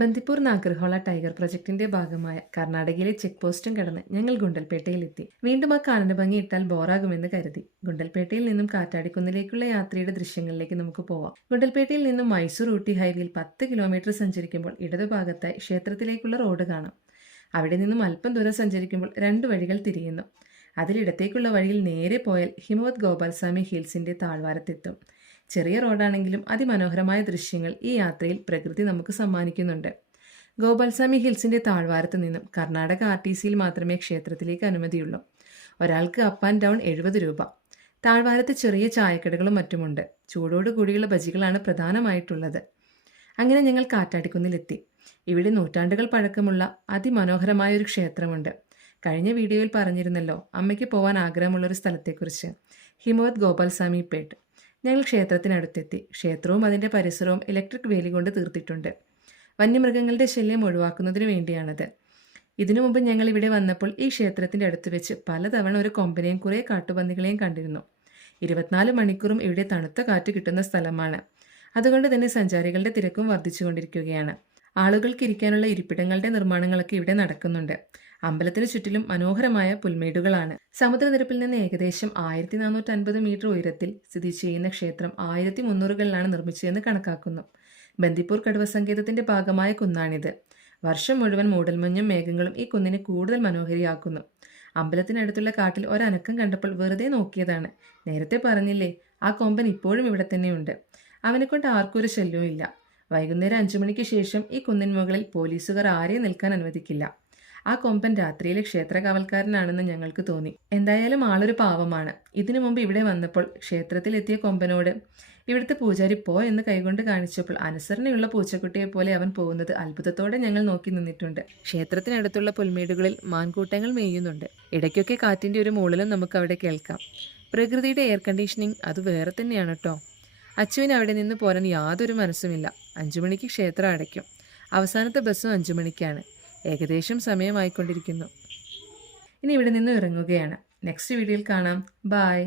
Bandipur Nagarhole tiger പ്രൊജക്ടിന്റെ ഭാഗമായ കർണാടകയിലെ check പോസ്റ്റും കടന്ന് ഞങ്ങൾ ഗുണ്ടൽപേട്ടയിലെത്തി. വീണ്ടും ആ കാനന ഭംഗി ഇട്ടാൽ ബോറാകുമെന്ന് കരുതി ഗുണ്ടൽപേട്ടയിൽ നിന്നും കാറ്റാടിക്കുന്നിലേക്കുള്ള യാത്രയുടെ ദൃശ്യങ്ങളിലേക്ക് നമുക്ക് പോവാം. ഗുണ്ടൽപേട്ടയിൽ നിന്നും മൈസൂർ ഊട്ടി ഹൈവേയിൽ 10 കിലോമീറ്റർ സഞ്ചരിക്കുമ്പോൾ ഇടതുഭാഗത്തായി ക്ഷേത്രത്തിലേക്കുള്ള റോഡ് കാണാം. അവിടെ നിന്നും അല്പം ദൂരം സഞ്ചരിക്കുമ്പോൾ 2 വഴികൾ തിരിയുന്നു. അതിലിടത്തേക്കുള്ള വഴിയിൽ നേരെ പോയാൽ ഹിമവത് ഗോപാൽസ്വാമി ഹിൽസിന്റെ താഴ്വാരത്തെത്തും. ചെറിയ റോഡാണെങ്കിലും അതിമനോഹരമായ ദൃശ്യങ്ങൾ ഈ യാത്രയിൽ പ്രകൃതി നമുക്ക് സമ്മാനിക്കുന്നുണ്ട്. ഗോപാൽസ്വാമി ഹിൽസിന്റെ താഴ്വാരത്ത് നിന്നും കർണാടക RTCയിൽ മാത്രമേ ക്ഷേത്രത്തിലേക്ക് അനുമതിയുള്ളൂ. ഒരാൾക്ക് അപ്പ് ആൻഡ് ഡൗൺ 70 രൂപ. താഴ്വാരത്ത് ചെറിയ ചായക്കടകളും മറ്റുമുണ്ട്. ചൂടോട് കൂടിയുള്ള ബജികളാണ് പ്രധാനമായിട്ടുള്ളത്. അങ്ങനെ ഞങ്ങൾ കാറ്റാടിക്കുന്നിലെത്തി. ഇവിടെ നൂറ്റാണ്ടുകൾ പഴക്കമുള്ള അതിമനോഹരമായ ഒരു ക്ഷേത്രമുണ്ട്. കഴിഞ്ഞ വീഡിയോയിൽ പറഞ്ഞിരുന്നല്ലോ അമ്മയ്ക്ക് പോകാൻ ആഗ്രഹമുള്ളൊരു സ്ഥലത്തെക്കുറിച്ച്, ഹിമവത് ഗോപാൽസ്വാമി പേട്ട്. ഞങ്ങൾ ക്ഷേത്രത്തിനടുത്തെത്തി. ക്ഷേത്രവും അതിൻ്റെ പരിസരവും ഇലക്ട്രിക് വേലി കൊണ്ട് തീർത്തിട്ടുണ്ട്. വന്യമൃഗങ്ങളുടെ ശല്യം ഒഴിവാക്കുന്നതിന് വേണ്ടിയാണത്. ഇതിനു മുമ്പ് ഞങ്ങൾ ഇവിടെ വന്നപ്പോൾ ഈ ക്ഷേത്രത്തിൻ്റെ അടുത്ത് വെച്ച് പലതവണ ഒരു കൊമ്പനെയും കുറേ കാട്ടുപന്നികളെയും കണ്ടിരുന്നു. 24 മണിക്കൂറും ഇവിടെ തണുത്ത കാറ്റ് കിട്ടുന്ന സ്ഥലമാണ്. അതുകൊണ്ട് തന്നെ സഞ്ചാരികളുടെ തിരക്കും വർദ്ധിച്ചുകൊണ്ടിരിക്കുകയാണ്. ആളുകൾക്ക് ഇരിക്കാനുള്ള ഇരിപ്പിടങ്ങളുടെ നിർമ്മാണങ്ങളൊക്കെ ഇവിടെ നടക്കുന്നുണ്ട്. അമ്പലത്തിന് ചുറ്റിലും മനോഹരമായ പുൽമേടുകളാണ്. സമുദ്രനിരപ്പിൽ നിന്ന് ഏകദേശം 1450 മീറ്റർ ഉയരത്തിൽ സ്ഥിതി ചെയ്യുന്ന ക്ഷേത്രം 1300കളിലാണ് നിർമ്മിച്ചതെന്ന് കണക്കാക്കുന്നു. ബന്ദിപ്പൂർ കടുവ സങ്കേതത്തിന്റെ ഭാഗമായ കുന്നാണിത്. വർഷം മുഴുവൻ മൂടൽമഞ്ഞും മേഘങ്ങളും ഈ കുന്നിനെ കൂടുതൽ മനോഹരിയാക്കുന്നു. അമ്പലത്തിനടുത്തുള്ള കാട്ടിൽ ഒരനക്കം കണ്ടപ്പോൾ വെറുതെ നോക്കിയതാണ്. നേരത്തെ പറഞ്ഞില്ലേ, ആ കൊമ്പൻ ഇപ്പോഴും ഇവിടെ തന്നെയുണ്ട്. അവനെക്കൊണ്ട് ആർക്കും ഒരു ശല്യവും ഇല്ല. വൈകുന്നേരം 5 മണിക്ക് ശേഷം ഈ കുന്നിൻ മുകളിൽ പോലീസുകാർ ആരെയും നിൽക്കാൻ അനുവദിക്കില്ല. ആ കൊമ്പൻ രാത്രിയിലെ ക്ഷേത്ര കാവൽക്കാരനാണെന്ന് ഞങ്ങൾക്ക് തോന്നി. എന്തായാലും ആളൊരു പാവമാണ്. ഇതിനു മുമ്പ് ഇവിടെ വന്നപ്പോൾ ക്ഷേത്രത്തിലെത്തിയ കൊമ്പനോട് ഇവിടുത്തെ പൂജാരി പോ എന്ന് കൈകൊണ്ട് കാണിച്ചപ്പോൾ അനുസരണയുള്ള പൂച്ചക്കുട്ടിയെ പോലെ അവൻ പോകുന്നത് അത്ഭുതത്തോടെ ഞങ്ങൾ നോക്കി നിന്നിട്ടുണ്ട്. ക്ഷേത്രത്തിനടുത്തുള്ള പുൽമേടുകളിൽ മാൻകൂട്ടങ്ങൾ മേയുന്നുണ്ട്. ഇടയ്ക്കൊക്കെ കാറ്റിന്റെ ഒരു മൂളലും നമുക്ക് അവിടെ കേൾക്കാം. പ്രകൃതിയുടെ എയർ കണ്ടീഷനിങ് അത് വേറെ തന്നെയാണ് കേട്ടോ. അച്ചുവിന് അവിടെ നിന്ന് പോരാൻ യാതൊരു മനസ്സുമില്ല. 5 മണിക്ക് ക്ഷേത്രം അടയ്ക്കും. അവസാനത്തെ ബസ്സും 5 മണിക്കാണ്. ഏകദേശം സമയമായിക്കൊണ്ടിരിക്കുന്നു. ഇനി ഇവിടെ നിന്ന് ഇറങ്ങുകയാണ്. നെക്സ്റ്റ് വീഡിയോയിൽ കാണാം. ബൈ.